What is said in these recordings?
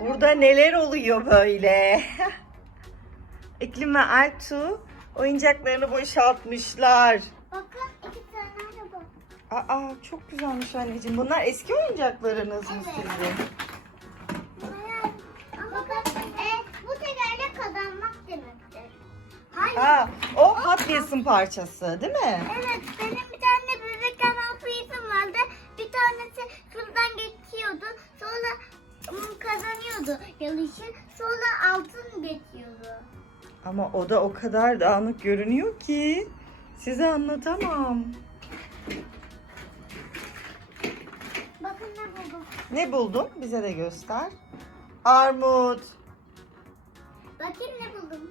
Burada neler oluyor böyle? İklim ve Ertuğ oyuncaklarını boşaltmışlar. Bakın iki tane de bak. Aa çok güzelmiş anneciğim. Bunlar eski oyuncaklarınız mı Evet. sizin? Bakın e, bu tekerlek kazanmak demektir. Hayır. Aa, o Hot Wheels'ın parçası değil mi? Evet benim Ama o da o kadar dağınık görünüyor ki size anlatamam. Bakın ne buldum. Ne buldun? Bize de göster. Armut, Bakayım ne buldum.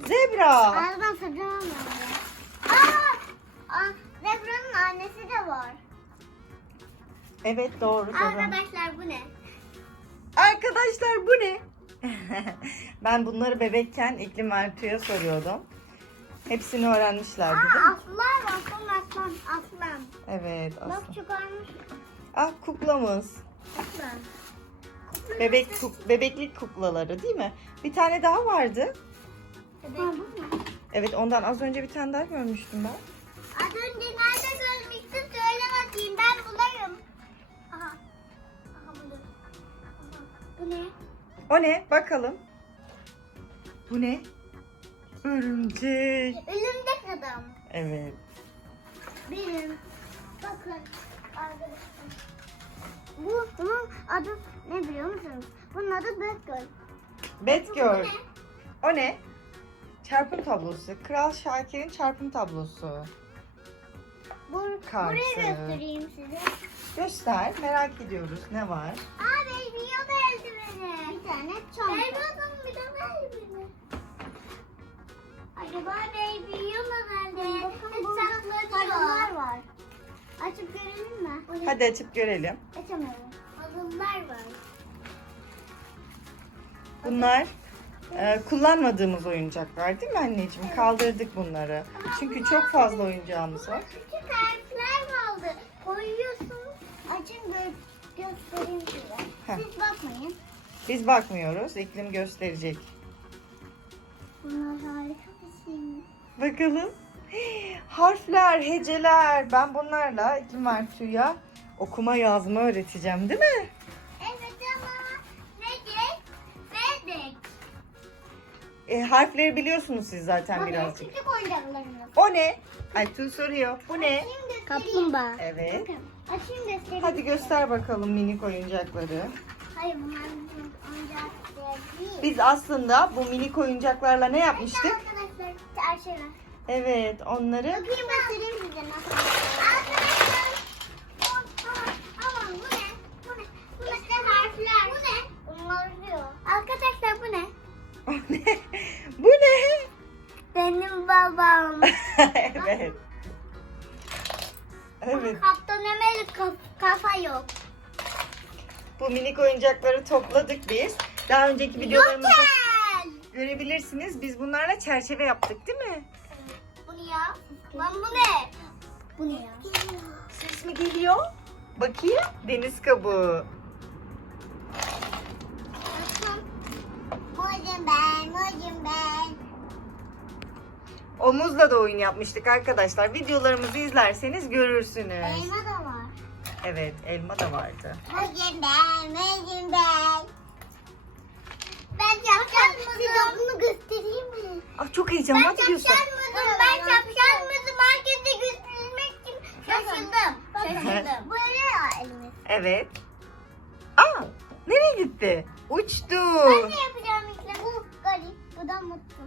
zebra. Ağzından sarılamam ya. Aa! Aa, Zebra'nın annesi de var. Evet doğru. doğru. Arkadaşlar bu ne? Arkadaşlar bu ne? ben bunları bebekken iklim Ertuğ'a soruyordum. Hepsini öğrenmişlerdi değil Aa, mi? aslan aslan aslan aslan. Evet Bak aslında. çıkarmış Ah kuklamız. aslan. Bebek kuk, bebeklik kuklaları değil mi? Bir tane daha vardı. Ha, bu mu? Evet ondan az önce bir tane daha görmüştüm ben. Az önce nerede görmüştün söyle bakayım ben bulayım. Aha. Aha buldum. Aha. Bu ne? O ne? Bakalım. Bu ne? Örümcek. Ölümdek adam. Evet. Benim. Bakın arkadaşlar. Bu bunun adı ne biliyor musunuz? Bunun adı Batgirl. Batgirl. O ne? Çarpım tablosu. Kral Şakir'in çarpım tablosu. Bu, Kartı. buraya göstereyim size. Göster. Merak ediyoruz. Ne var? Tane çanta. Yoda'nın bir tane eldiveni. Acaba Baby Yoda eldiveni. Bakın burada sarılar var. Açıp görelim mi? Hadi açıp görelim. Açamıyorum. Puzzle'lar var. Bunlar e, kullanmadığımız oyuncaklar değil mi anneciğim? Kaldırdık bunları. Çünkü çok fazla oyuncağımız var. Küçük harfler kaldı. Koyuyorsunuz. Açın gö göstereyim size. Heh. Siz bakmayın. Biz bakmıyoruz. İklim gösterecek. Bunlar harika bir şey. Bakalım. Harfler, heceler. Ben bunlarla iklim Ertuğ'a okuma yazma öğreteceğim değil mi? Evet ama Vedek, Vedek. E, harfleri biliyorsunuz siz zaten birazcık. küçük oyuncaklarımız. O ne? Aytuğ soruyor. Bu ne? Açayım göstereyim. Kaplumbağa. Evet. Bakın açayım göstereyim. Hadi göster bakalım minik oyuncakları. Hayır bunlar bizim oyuncak değil. Biz aslında bu minik oyuncaklarla ne yapmıştık? Arkadaşlar çarşılar. Evet onları Bakayım göstereyim size nasıl. Arkadaşlar. Aman, bu ne? Bu ne? Bu ne? İşte harfler. Bu ne? Bunlar diyor. Arkadaşlar bu ne? O ne? Bu ne? Benim babam. evet. Evet. Kaptan Ömer'in kaf- kafa yok. Bu minik oyuncakları topladık biz. Daha önceki videolarımızda görebilirsiniz. Biz bunlarla çerçeve yaptık değil mi? Bu ne ya? Lan bu ne? Bu ne ya? Ses mi geliyor? Bakayım. Deniz kabuğu. Mocum ben. Omuzla da oyun yapmıştık arkadaşlar. Videolarımızı izlerseniz görürsünüz. Elma da. Evet, elma da vardı. Mocum ben, mocum ben. Ben çapşal. Size bunu göstereyim mi? Ah çok heyecanlı. Ben Hadi göster. çapşal mızım. Ben çapşal mızım. Markete götürmek için şaşırdım. Şaşırdım. Böyle elimiz. Evet. Aa, nereye gitti? Uçtu. Ben ne yapacağım işte? Bu garip. Bu da mutlu.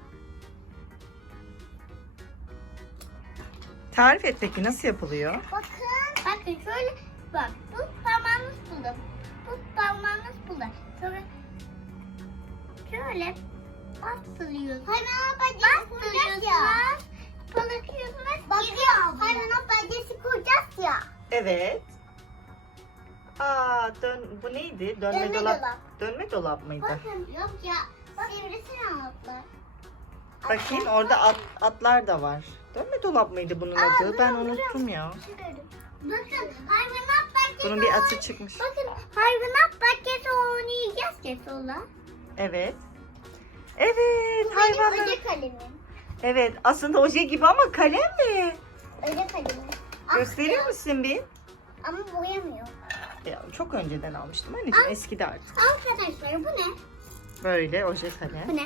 Tarif et peki nasıl yapılıyor? Bakın. Bakın şöyle bak. Bu parmağınız pulda. Bu parmağınız pulda. Sonra şöyle bastırıyorsunuz. Hayvanat bahçesi kuracağız ya. Bırakıyorsunuz. Bakın hayvanat bahçesi kuracağız ya. Evet. Aa, dön, bu neydi? Dönme, Dönme dolap. dolap. Dönme dolap mıydı? Bakın yok ya. Sivrisinek atlar. Bakayım orada at, atlar da var. Dönme dolap mıydı bunun Aa, adı? Ben durun, unuttum durun. ya. Bakın hayvanat Bunun bir atı çıkmış. Bakın hayvanat bahçesi oynayacağız Kesola. Evet. Evet Benim hayvanlar. öce kalemim. Evet aslında oje gibi ama kalem mi? Öce kalemim. Gösterir Ah, misin bir? Ama boyamıyor. Ya, çok önceden almıştım anneciğim eskidi artık. Arkadaşlar bu ne? Böyle oje Bu kalem. ne?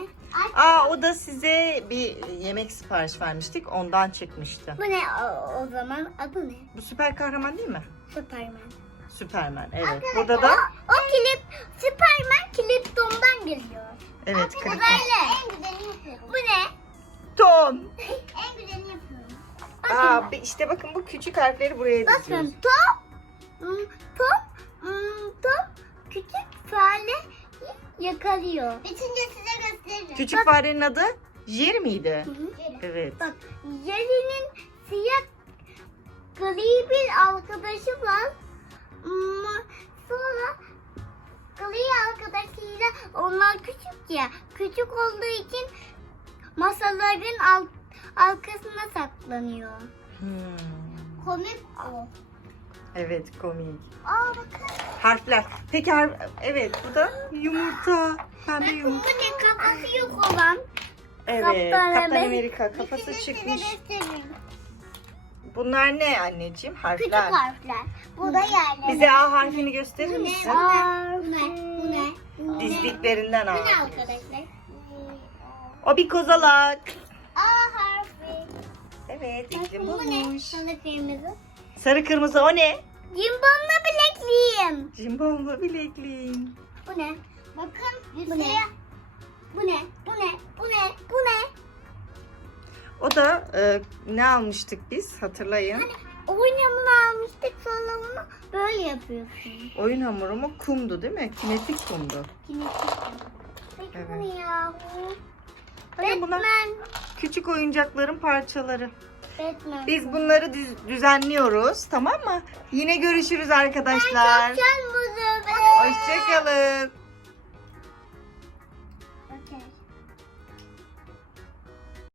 Aa o da size bir yemek sipariş vermiştik ondan çıkmıştı. Bu ne o, o zaman? Adı ne? Bu süper kahraman değil mi? Superman. Süpermen evet. Arkadaşlar, Burada da o, o klip Superman Clipton'dan geliyor. evet Bu klip. böyle. En güzelini yapıyorum. Bu ne? Tom. en güzelini yapıyorum. Aa Bakın, bir- işte bakın bu küçük harfleri buraya diziyoruz. bakın top, hmm, top, hmm, top küçük yakalıyor. Bitince size gösteririm. Küçük farenin adı Jerry miydi? Evet. Bak Jerry'nin siyah gri bir arkadaşı var. Sonra gri arkadaşıyla onlar küçük ya. Küçük olduğu için masaların alt, arkasına saklanıyor. Hmm. Komik o. Evet komik. Aa bakın. Harfler. Peki harf... Evet bu da yumurta. Pembe yumurta. bu ne kafası yok olan. Evet. Kaptan Kaptan Amerika. Kafası çıkmış. Bunlar ne anneciğim? Küçük Harfler. harfler. Bu da yerler. Bize A harfini gösterir Bu misin? Bu ne? Bu ne? Bu ne? Dizdikleerinden Bu A. ne arkadaşlar? O bir kozalak. A harfi. Evet iklim bu ne? bulmuş. Sarı kırmızı. Sarı kırmızı o ne? Cimbomla bilekliyim. Cimbomlu bilekliğin. Bu ne? Bakın bu ne? Bu ne? Bu ne? Bu ne? Bu ne? O da e, ne almıştık biz hatırlayın. Hani oyun hamuru almıştık sonra bunu böyle yapıyorsun. Oyun hamuru mu? Kumdu değil mi? Kinetik kumdu. Kinetik. Peki bu Evet. ne ya? Bakın bunlar Batman. küçük oyuncakların parçaları. Batman. Biz bunları düz- düzenliyoruz tamam mı? Yine görüşürüz arkadaşlar. Sen bunu. Hoşçakalın.